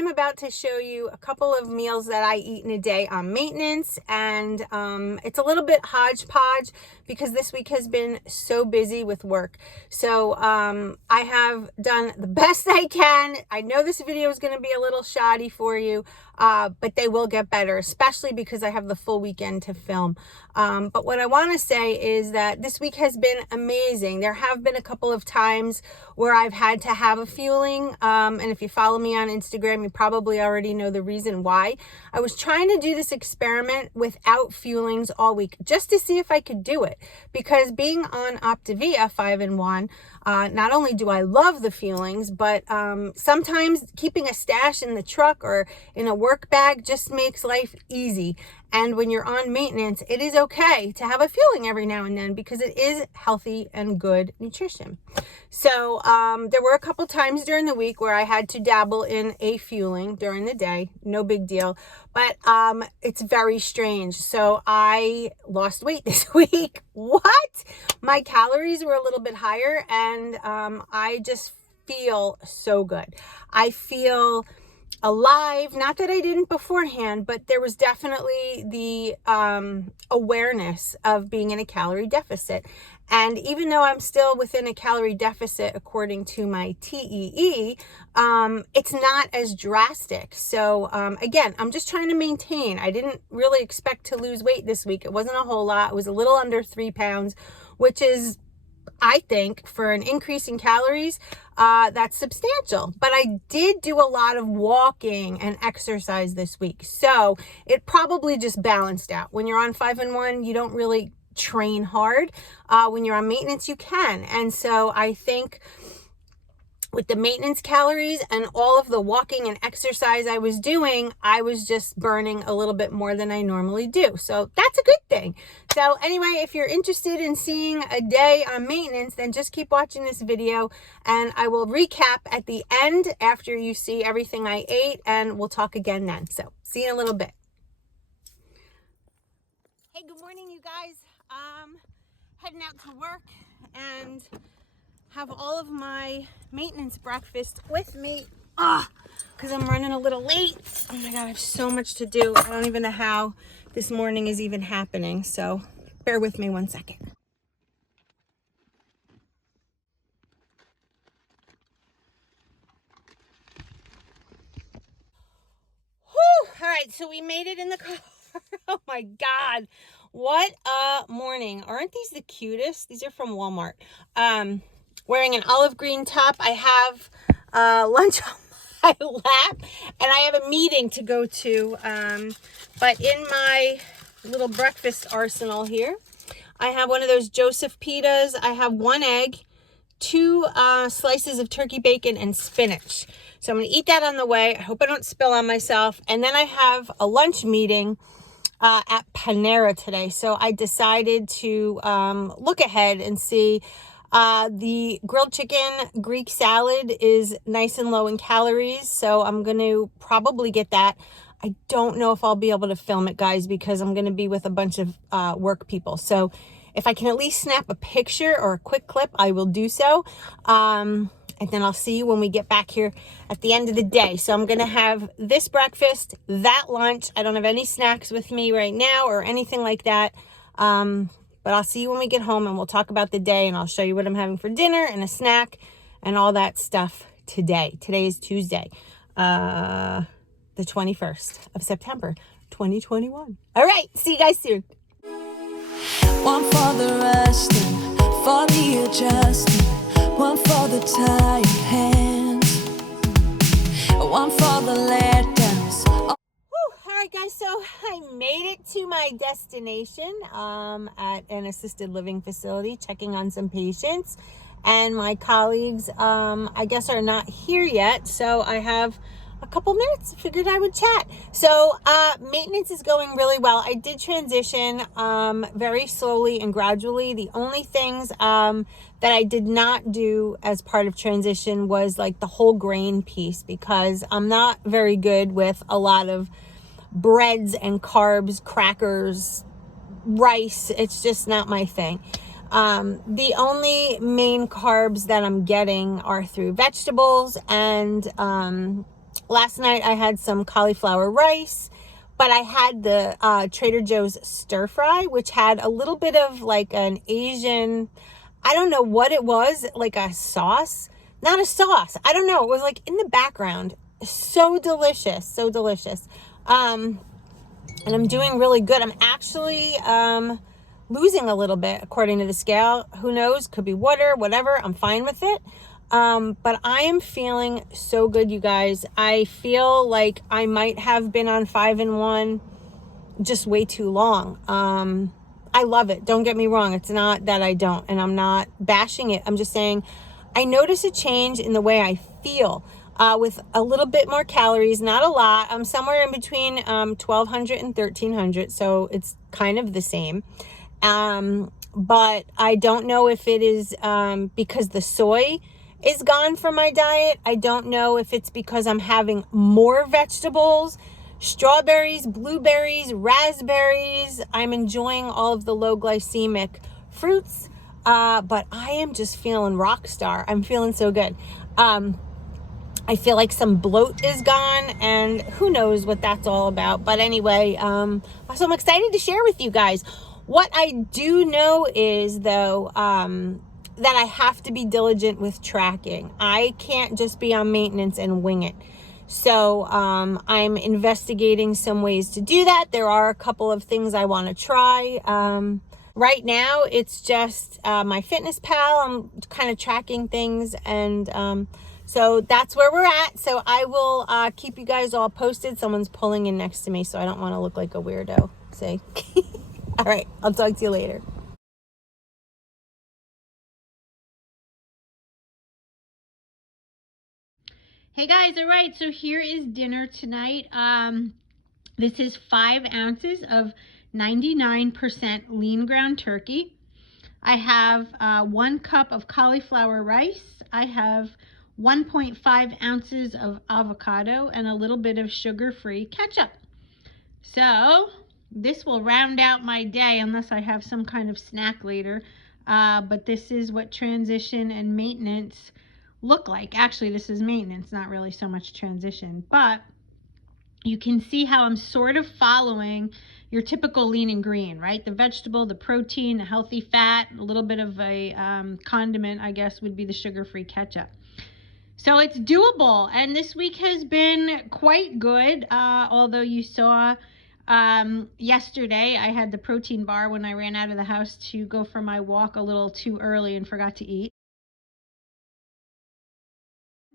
am about to show you a couple of meals that I eat in a day on maintenance, and it's a little bit hodgepodge because this week has been so busy with work. So I have done the best I can. I know this video is going to be a little shoddy for you, but they will get better, especially because I have the full weekend to film. But what I want to say is that this week has been amazing. There have been a couple of times where I've had to have a fueling, and if you follow me on Instagram, you probably already know the reason why. I was trying to do this experiment without fuelings all week just to see if I could do it, because being on Optavia 5-in-1, not only do I love the fuelings, but sometimes keeping a stash in the truck or in a work bag just makes life easy. And when you're on maintenance, it is okay to have a fueling every now and then because it is healthy and good nutrition. So there were a couple times during the week where I had to dabble in a fueling during the day. No big deal, but it's very strange. So I lost weight this week. What? My calories were a little bit higher, and I just feel so good. I feel alive. Not that I didn't beforehand, but there was definitely the awareness of being in a calorie deficit. And even though I'm still within a calorie deficit according to my TEE, it's not as drastic. So again, I'm just trying to maintain. I didn't really expect to lose weight this week. It wasn't a whole lot. It was a little under 3 pounds, which is, I think, for an increase in calories, that's substantial. But I did do a lot of walking and exercise this week, so it probably just balanced out. When you're on 5-in-1, you don't really train hard. When you're on maintenance, you can. And so I think with the maintenance calories and all of the walking and exercise I was doing, I was just burning a little bit more than I normally do. So that's a good thing. So anyway, if you're interested in seeing a day on maintenance, then just keep watching this video, and I will recap at the end after you see everything I ate, and we'll talk again then. So see you in a little bit. Hey, good morning, you guys. Heading out to work and have all of my maintenance breakfast with me because I'm running a little late. Oh my God, I have so much to do. I don't even know how this morning is even happening, so bear with me 1 second. Whew. All right, so we made it in the car. Oh my God, what a morning. Aren't these the cutest? These are from Walmart. Wearing an olive green top. I have lunch on my lap, and I have a meeting to go to. But in my little breakfast arsenal here, I have one of those Joseph pitas. I have 1 egg, 2 slices of turkey bacon, and spinach. So I'm going to eat that on the way. I hope I don't spill on myself. And then I have a lunch meeting at Panera today. So I decided to look ahead and see. The grilled chicken Greek salad is nice and low in calories, so I'm going to probably get that. I don't know if I'll be able to film it, guys, because I'm going to be with a bunch of work people. So if I can at least snap a picture or a quick clip, I will do so. And then I'll see you when we get back here at the end of the day. So I'm going to have this breakfast, that lunch. I don't have any snacks with me right now or anything like that. But I'll see you when we get home, and we'll talk about the day, and I'll show you what I'm having for dinner and a snack and all that stuff today. Today is Tuesday, the 21st of September, 2021. All right, see you guys soon. One for the resting, for the adjusting, one for the tired hands, one for the letdowns. All right, guys, so I made it to my destination at an assisted living facility, checking on some patients, and my colleagues, I guess, are not here yet, so I have a couple minutes. Figured I would chat. So maintenance is going really well. I did transition very slowly and gradually. The only things that I did not do as part of transition was like the whole grain piece, because I'm not very good with a lot of breads and carbs, crackers, rice. It's just not my thing. The only main carbs that I'm getting are through vegetables and Last night I had some cauliflower rice, but I had the Trader Joe's stir fry, which had a little bit of like an Asian, I don't know what it was, like a sauce. Not a sauce. I don't know. It was like in the background. So delicious. So delicious. And I'm doing really good. I'm actually losing a little bit according to the scale. Who knows? Could be water, whatever. I'm fine with it. But I am feeling so good, you guys. I feel like I might have been on 5 and 1 just way too long. I love it. Don't get me wrong. It's not that I don't, and I'm not bashing it. I'm just saying I notice a change in the way I feel with a little bit more calories, not a lot. I'm somewhere in between 1,200 and 1,300, so it's kind of the same. But I don't know if it is because the soy is gone from my diet. I don't know if it's because I'm having more vegetables, strawberries, blueberries, raspberries. I'm enjoying all of the low glycemic fruits, but I am just feeling rock star. I'm feeling so good. I feel like some bloat is gone, and who knows what that's all about. But anyway, so I'm excited to share with you guys. What I do know is, though, that I have to be diligent with tracking. I can't just be on maintenance and wing it. So I'm investigating some ways to do that. There are a couple of things I want to try. Right now, it's just my Fitness Pal. I'm kind of tracking things, and so that's where we're at. So I will keep you guys all posted. Someone's pulling in next to me, so I don't want to look like a weirdo. Say, all right, I'll talk to you later. Hey guys, all right, so here is dinner tonight. This is 5 ounces of 99% lean ground turkey. I have 1 cup of cauliflower rice. I have 1.5 ounces of avocado and a little bit of sugar-free ketchup. So this will round out my day unless I have some kind of snack later. But this is what transition and maintenance look like. Actually, this is maintenance, not really so much transition. But you can see how I'm sort of following your typical lean and green, right? The vegetable, the protein, the healthy fat, a little bit of a condiment, I guess, would be the sugar-free ketchup. So it's doable, and this week has been quite good, although you saw yesterday I had the protein bar when I ran out of the house to go for my walk a little too early and forgot to eat.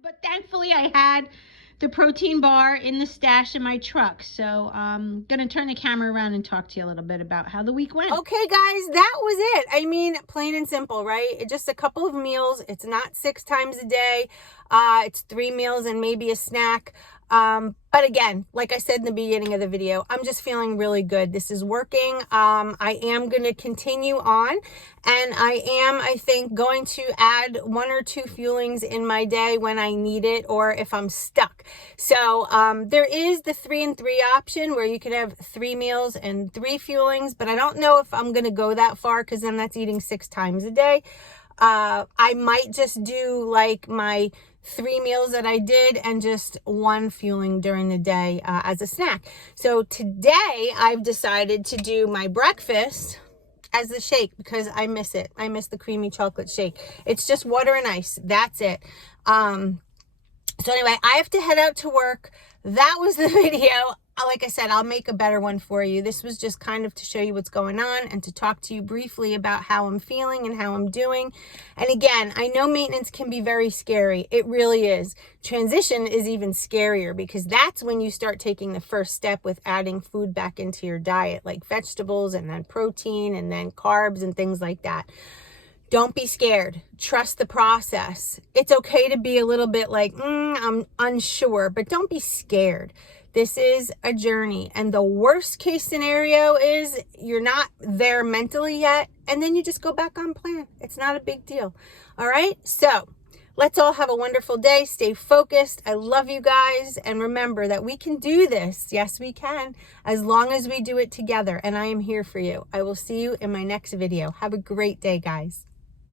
But thankfully I had the protein bar in the stash in my truck. So I'm going to turn the camera around and talk to you a little bit about how the week went. Okay, guys, that was it. I mean, plain and simple, right? Just a couple of meals. It's not 6 times a day. It's 3 meals and maybe a snack. But again, like I said in the beginning of the video, I'm just feeling really good. This is working. I am going to continue on, and I think, going to add 1 or 2 fuelings in my day when I need it or if I'm stuck. So there is the 3 and 3 option where you can have 3 meals and 3 fuelings, but I don't know if I'm going to go that far because then that's eating 6 times a day. I might just do like my 3 meals that I did and just 1 fueling during the day as a snack. So today I've decided to do my breakfast as a shake because I miss it. I miss the creamy chocolate shake. It's just water and ice. That's it. So anyway, I have to head out to work. That was the video. Like I said, I'll make a better one for you. This was just kind of to show you what's going on and to talk to you briefly about how I'm feeling and how I'm doing. And again, I know maintenance can be very scary. It really is. Transition is even scarier because that's when you start taking the first step with adding food back into your diet, like vegetables and then protein and then carbs and things like that. Don't be scared. Trust the process. It's okay to be a little bit like, I'm unsure, but don't be scared. This is a journey, and the worst case scenario is you're not there mentally yet, and then you just go back on plan. It's not a big deal. All right? So let's all have a wonderful day. Stay focused. I love you guys, and remember that we can do this. Yes, we can, as long as we do it together, and I am here for you. I will see you in my next video. Have a great day, guys.